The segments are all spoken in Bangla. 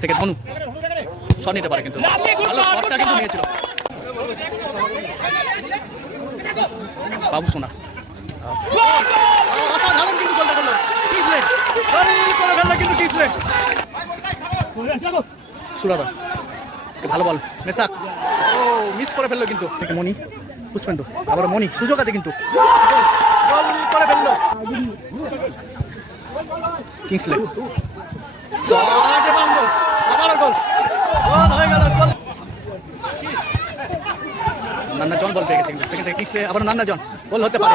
থেকে ধনু। শট নিতে পারে কিন্তু। ভালো শটটা কিন্তু নিয়েছিল। বাবু সোনা। অসাধারণ কিন্তু গোলটা ভালো বল। মেসাক। ও মিস করে ফেলল কিন্তু। মনি পুষ্পেন্দু। আবার মনি সুযোগ আছে কিন্তু। কিংসলে। এবং গোল আবারও গোল গোল হয়ে গেল গোল নান্না জন বল পেয়ে গেছে কিন্তু। সেখান থেকে আবার নান্না জন। গোল হতে পারে।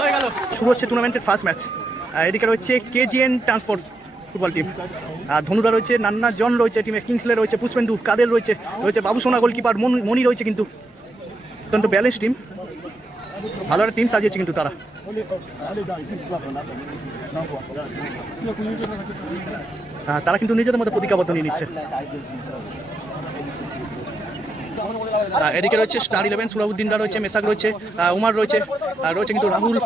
হয়ে গেল। শুরু হচ্ছে টুর্নামেন্টের ফার্স্ট ম্যাচ এদিকে রয়েছে কেজিএন ট্রান্সপোর্ট ফুটবল টিম আর ধনুরা রয়েছে নান্না জন রয়েছে টিমে কিংসলে রয়েছে পুষ্পেন্দু কাদের রয়েছে? রয়েছে বাবু সোনা গোলকিপার মন- রয়েছে কিন্তু। অত্যন্ত ব্যালেন্স টিম ভালো একটা টিম সাজিয়েছে কিন্তু তারা। তারা কিন্তু নিজেদের মধ্যে প্রতিজ্ঞাবদ্ধ নিয়ে নিচ্ছে। এদিকে রয়েছে স্টার ইলেভেন সুরাউদ্দিনদা রয়েছে, মেসাক রয়েছে উমার রয়েছে আর রয়েছে কিন্তু রাহুল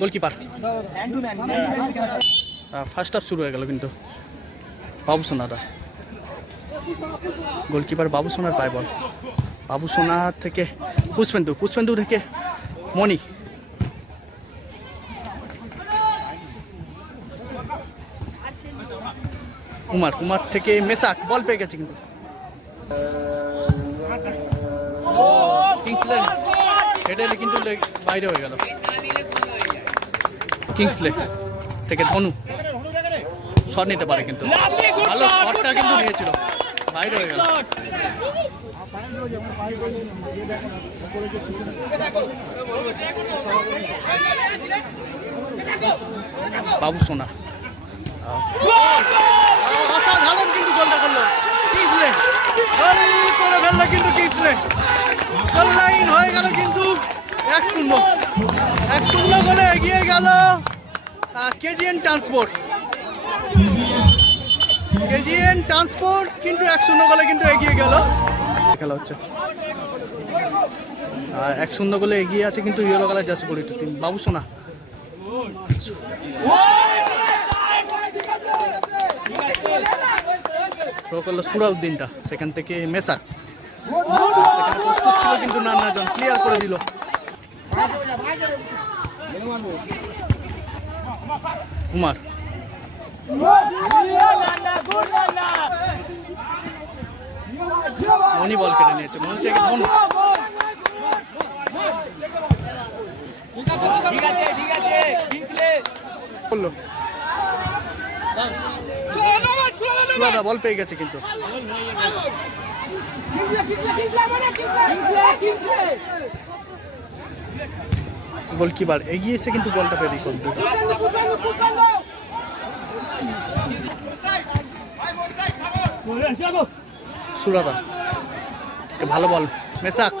গোলকিপার। ফার্স্ট হাফ শুরু হয়ে গেল কিন্তু। বাবু সোনাটা গোলকিপার বাবু সোনার পায় বল। বাবু সোনা থেকে পুষ্পেন্দু পুষ্পেন্দু থেকে মণি। কুমার কুমার থেকে মেসাক, বল পেয়ে গেছে কিন্তু। কিংসলে হেডে কিন্তু বাইরে হয়ে গেল। কিংসলে থেকে ধনু। শট নিতে পারে কিন্তু। ভালো শটটা কিন্তু নিয়েছিল। বাইরে হয়ে গেল। বাবু সোনা। অসাধারণ কিন্তু গোলটা করল। কিংসলে গোল করে এক শূন্য। এক শূন্য গোলে এগিয়ে গেল কেজিএন ট্রান্সপোর্ট কেজিএন ট্রান্সপোর্ট কিন্তু এক শূন্য গোলে কিন্তু এগিয়ে গেল। খেলা হচ্ছে। এক শূন্য গোলে এগিয়ে আছে কিন্তু ইয়েলো কালার জার্সি পরিত টিম বাবু সোনা থ্রো করল সুরাউদ্দিনটা, সেখান থেকে মেসাক সেখানে ছিল কিন্তু নান্না জন ক্লিয়ার করে দিল। কুমার। মনি বল কেটে নিয়েছে। মনি থেকে মনু ঠিক আছে ঠিক আছে কিংসলে করল সুরাদা বল পেয়ে গেছে কিন্তু। গোলকিপার এগিয়ে এসে কিন্তু বলটা পেয়ে দিল সুরাদা ভালো বল। মেসাক।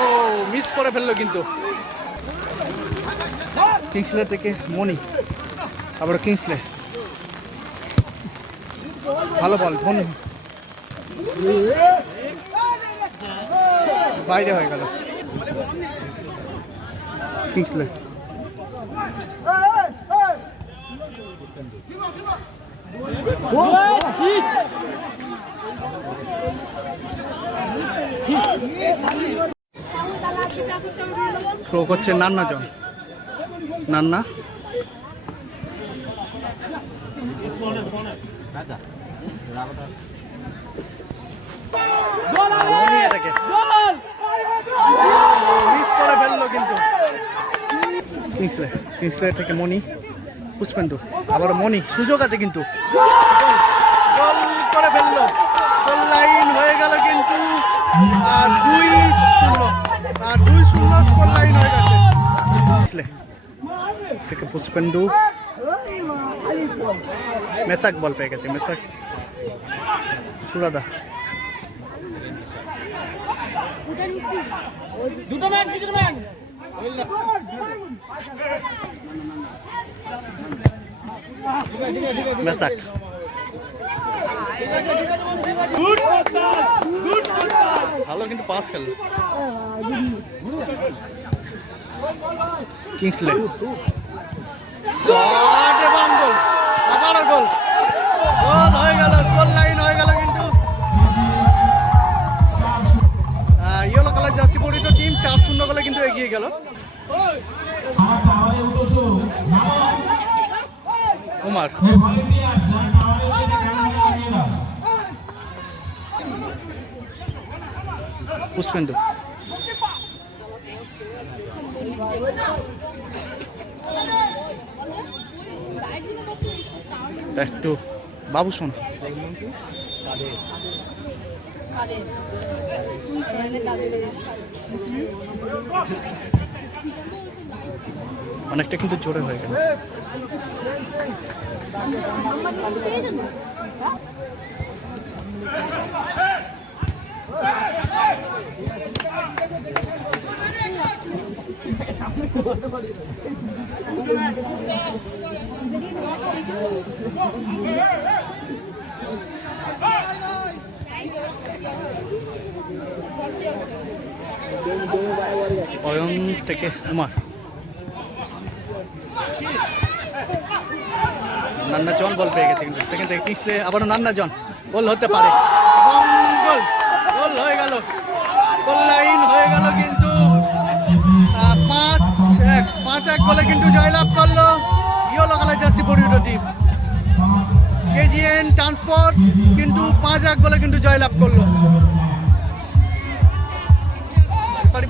ও মিস করে ফেলল কিন্তু। কিংসলে থেকে মনি আবার কিংসলে। ভালো বল, ধনু। বাইরে হয়ে গেল। কিংসলে থ্রো করছে নান্না জন। নান্না? মনি এটাকে মিস করে ফেলল কিন্তু কিংসলে কিংসলে থেকে মনি পুষ্পেন্দু। আবার মনি সুযোগ আছে কিন্তু। আর দুই আর দুই শূন্য স্কোর থেকে পুষ্পেন্দু। মেসাক বল পেয়ে গেছে মেসাক সুরাদা। দুটো ম্যান দুটো ম্যান মেসাক। ভালো কিন্তু পাস খেললো কিংসলে। শট এবং গোল। আবারও গোল। গোল। টাওয়ারে উঠেছে। ক্যামেরা নিয়ে নাও পুষ্পেন্দু। তা একটু বাবু শোন। অনেকটা কিন্তু জোরে হয়ে গেল। অয়ন থেকে কুমার নান্না জন বল পেয়ে গেছে কিন্তু। সেখান থেকে কিংসলে আবারও নান্না জন গোল হতে পারে। গোল গোল হয়ে গেল। গোল লাইন হয়ে গেল কিন্তু। পাঁচ এক পাঁচ এক গোলে কিন্তু জয়লাভ করল। ইয়েলো কালার জার্সি পরিহিত টিম। কেজিএন ট্রান্সপোর্ট কিন্তু পাঁচ এক গোলে কিন্তু জয়লাভ করল।